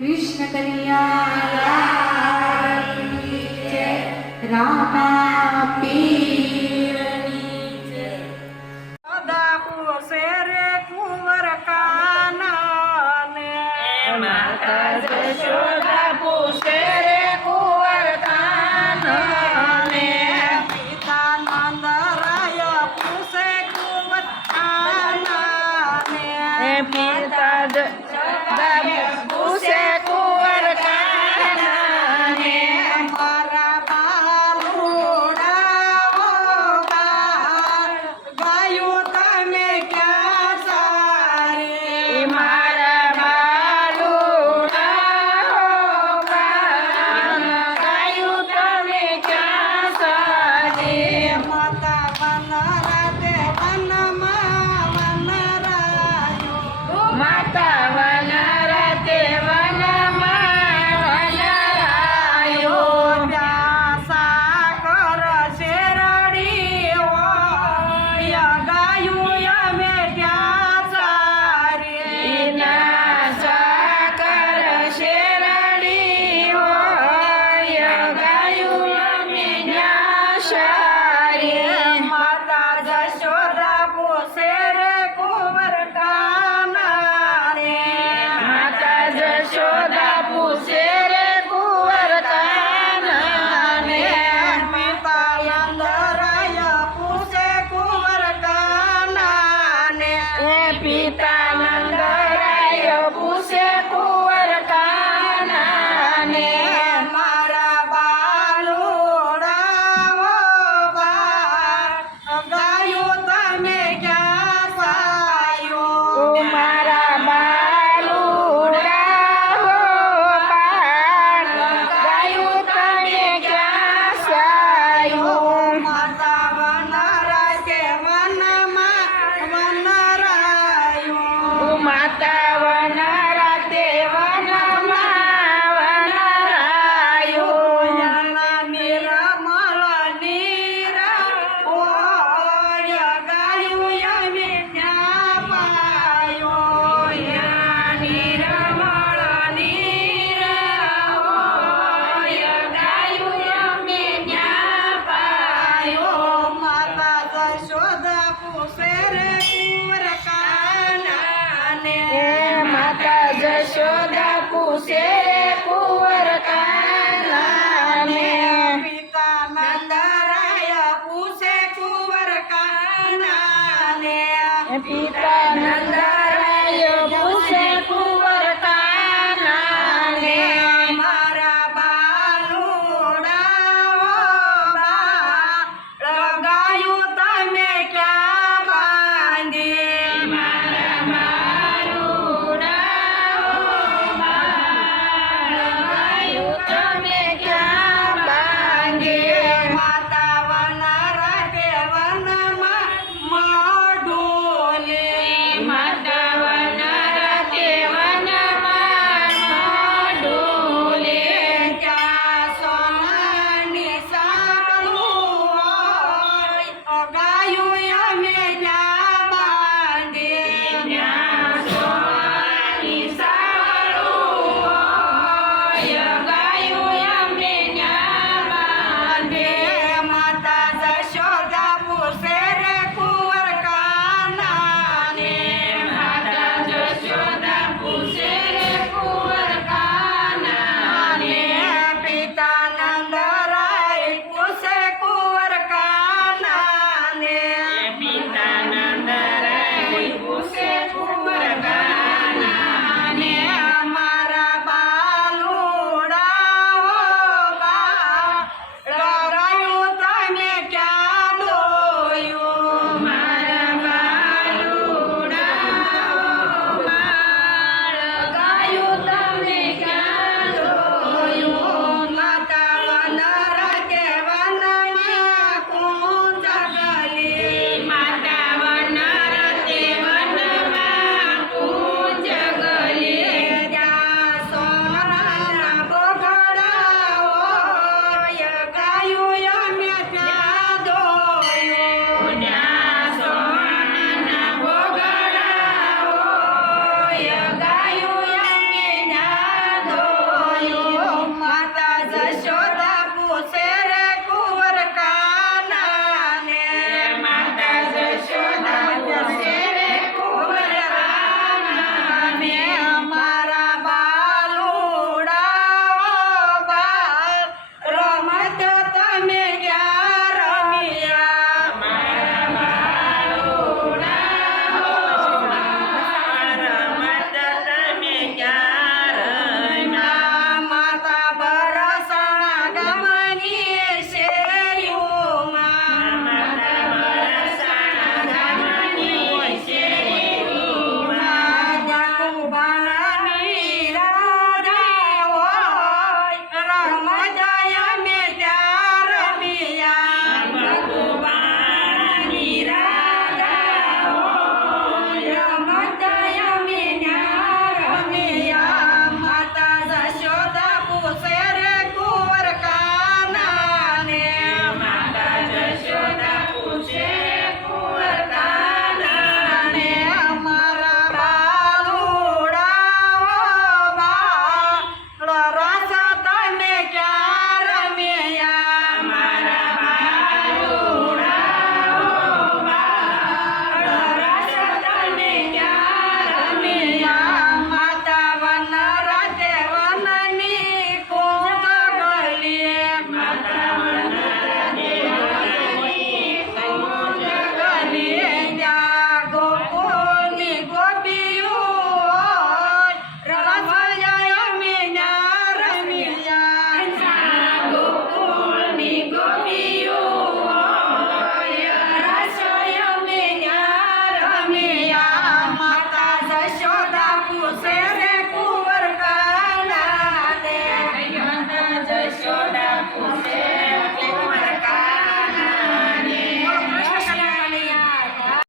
कृष्ण कन्हैया रामा पीरनी जय। सदा पूछे रे कुंवर कानने माता जशोदा पूछे रे कुंवर कानने पिता नंदराय पूछे कुंवर कानने पिता जशोदा पूछे कुंवर कानने मारा बालूड़ा गायो तमे क्या सारे मारा बालूड़ा गायो तमे क्या सारे माता बनराते वनमा वनरायो माता वनरते वनमा वनरायो व्यासा कर शेरडी या गायो यमे व्यासा रे विनाशा कर शेरडी होय गायो विनाशारी माता जशोदा पूछे रे कुंवर कानने माता जशोदा पूछे रे कुंवर कानने पिता नंदराय पूछे कुंवर कानने पिता नंदराय पूछे कुंवर कानने मारा बालूड़ा गायो तमे क्या सायो मारा बालूड़ा हो बाण गायो तमे क्या सायो माता वनराय के वनमा वनरायो माता वनरते वनमा वनरायो जना निरमल नीरा ओय गायो यमे न्या पायो निरमल नीरा होय गायो यमे न्यापायो माता जशोदा पूछे रे कुंवर कानने माता जशोदा पूछे